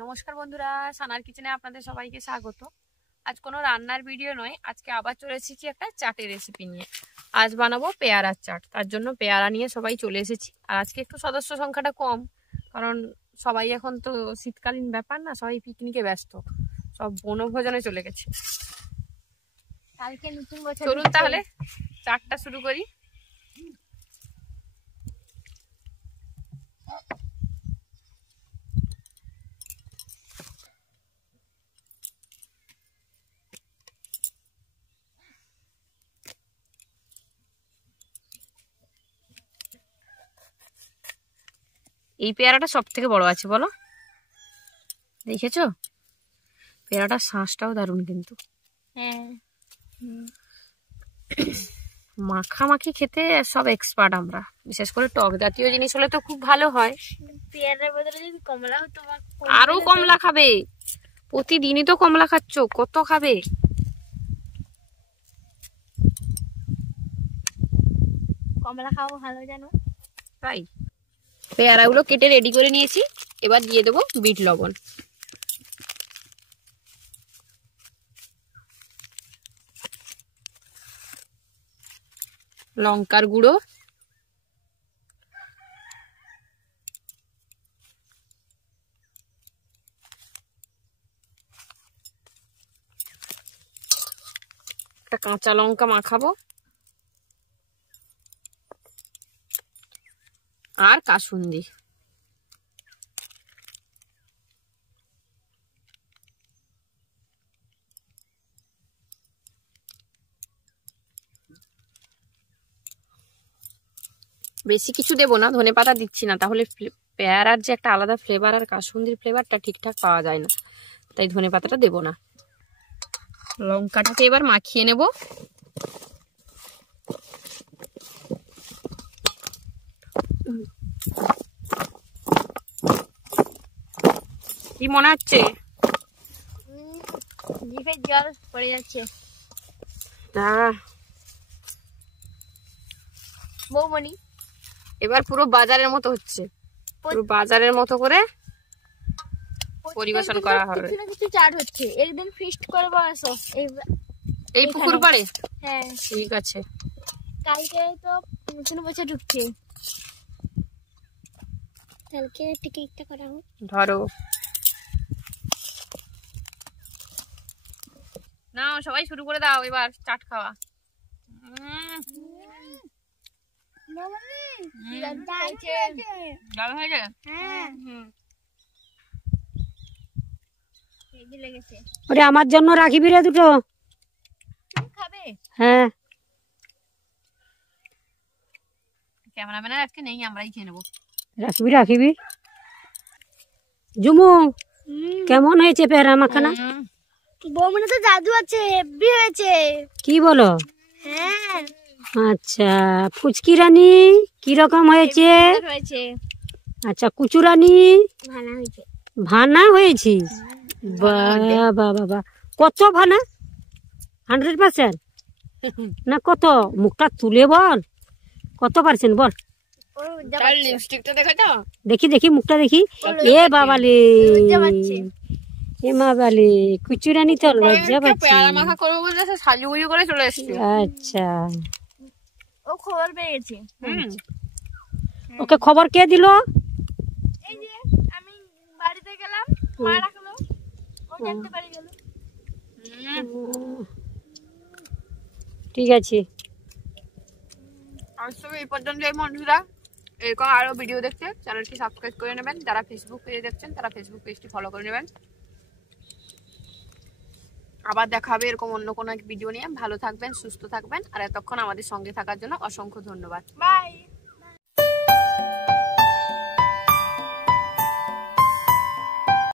নমস্কার বন্ধুরা, সানার কিচেনে আপনাদের সবাইকে স্বাগত। আজ কোনো রান্নার ভিডিও নয়, আজকে আবার চলে এসেছি একটা চাটের রেসিপি নিয়ে। আজ বানাবো পেয়ারার চাট। তার জন্য পেয়ারা নিয়ে সবাই চলে এসেছি। আর আজকে একটু সদস্য সংখ্যাটা কম, কারণ সবাই এখন তো শীতকালীন ব্যাপার না, সবাই পিকনিকে ব্যস্ত, সব বনভোজনে চলে গেছে। কালকে নতুন বছর, চলুন তাহলে চাটটা শুরু করি। এই পেয়ারাটা সব থেকে বড় আছে, বলো, দেখেছো? পেয়ারাটার শাঁসটাও দারুণ কিন্তু। হ্যাঁ, মাখামাখি খেতে সব এক্সপার্ট আমরা, বিশেষ করে টক জাতীয় জিনিস হলে তো খুব ভালো হয়। পেয়ারার বদলে যদি কমলা হতো, আরো কমলা খাবে, প্রতিদিনই তো কমলা খাচ্ছ, কত খাবে? কমলা খাওয়া ভালো জানো। তাই পেয়ারাগুলো কেটে রেডি করে নিয়েছি, এবার দিয়ে দেবো বিট লবণ, লঙ্কার গুঁড়ো, একটা কাঁচা লঙ্কা মাখাবো, আর কাসুন্দি। বেশি কিছু দেবো না, ধনেপাতা দিচ্ছি না, তাহলে পেয়ারার যে একটা আলাদা ফ্লেভার আর কাসুন্দির ফ্লেভারটা ঠিকঠাক পাওয়া যায় না, তাই ধনেপাতাটা দেবো না। লঙ্কাটাকে এবার মাখিয়ে নেব। কি মনে হচ্ছে? জিভে জল পড়ে যাচ্ছে। বৌমনি, এবার পুরো বাজারের মতো হচ্ছে, পুরো বাজারের মতো করে পরিবেশন করা হবে। কিছু না কিছু চাট হচ্ছে, একদিন ফিস্ট করবো, আসো এই পুকুর পাড়ে। হ্যাঁ ঠিক আছে। কালকে তো নতুন বছর ঢুকছে, কালকে টিকিটটা করা হোক। ধরো না, সবাই শুরু করে দাও এবার চাট খাওয়া। ওরে আমার জন্য রাখিবি রে দুটো। খাবে? হ্যাঁ, ক্যামেরাম্যান আজকে নেই, আমরাই খেয়ে নেবো। রাখিবি রাখিবি। জুমু, কেমন হয়েছে পেয়ারা মাখানা? বৌমনি তো জাদু আছে, হেব্বি হয়েছে। কি বলো? হ্যাঁ, আচ্ছা, ফুচকি রানী কিরকম হয়েছে? আচ্ছা, কুচু রানী ভালো হয়েছে। ভানা হয়েছিস? বাবা বাবা, কত ভানা? 100% না কত? মুখটা তুলে বল, কত পার্সেন্ট বল। দেখি দেখি মুখটা দেখি। এ বাবালে, এ মা বালে, কুচুরানি তো লজ্জা পাচ্ছে। সাজুগুজু করে চলে এসেছে। আচ্ছা, ও খবর পেয়ে গেছে। ওকে খবর কে দিল? এই যে আমি বাড়িতে গেলাম, মা রাখলো, ও জানতে পারি গেল। ঠিক আছে, আজ তবে এই পর্যন্তই বন্ধুরা। এরকম আরো ভিডিও দেখতে চ্যানেলটি সাবস্ক্রাইব করে নেবেন। যারা ফেসবুক পেজে দেখছেন তারা ফেসবুক পেজটি ফলো করে নেবেন। আবার দেখা হবে এরকম অন্য কোনো এক ভিডিও নিয়ে। ভালো থাকবেন, সুস্থ থাকবেন, আর এতক্ষণ আমাদের সঙ্গে থাকার জন্য অসংখ্য ধন্যবাদ। বাই।